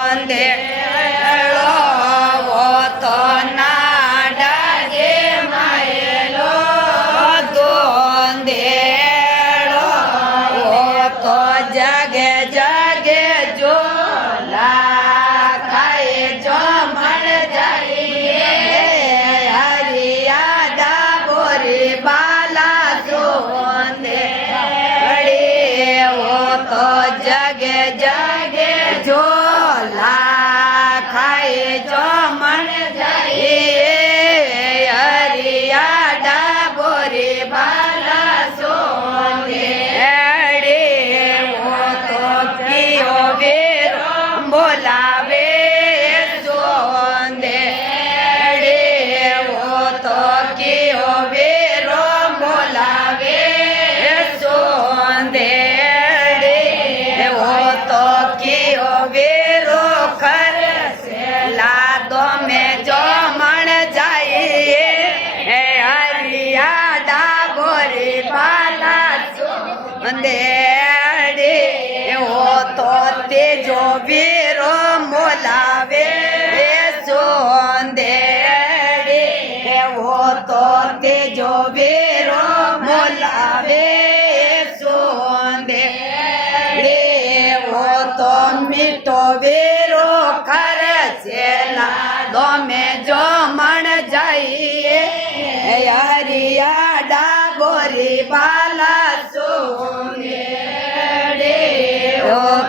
અંધેળો તો નાડા જે માયેલો અંધેળો તો જાગે જાગે જો લાખાય જો મણ જઈએ હરિયા ડાબોરી બાલા જો અંધેળી તો જાગે જાગે જો ખાય જો મણ જઈએ હરિયા ડાબોરી બાલા સોનેડે તો કીઓ વેરો બોલાવે સોંદેડે તો કીઓ વેરો બોલાવે સોંદેડે તો કીઓ વેરો લાદો में जो मण जाइए हरिया डाबोरी बाला सोंदेड़े वो तो तेजो वीरो मोलावे सोंदेड़े वो तो तेजो वीरो मोलावे सोंदेड़े वो तो मीठो वीरो कर दो में जो मण जाइए हरिया डाबोरी बाला सोनेड़े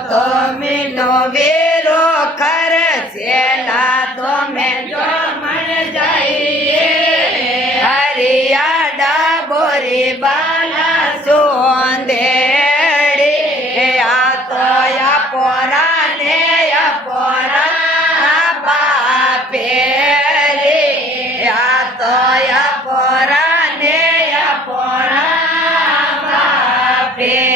तो मीठो वीरो कर दो में जो मण जाइए हरिया डाबोरी बाला सोंदेड़े आ तो या पोरा ने या पोरा पे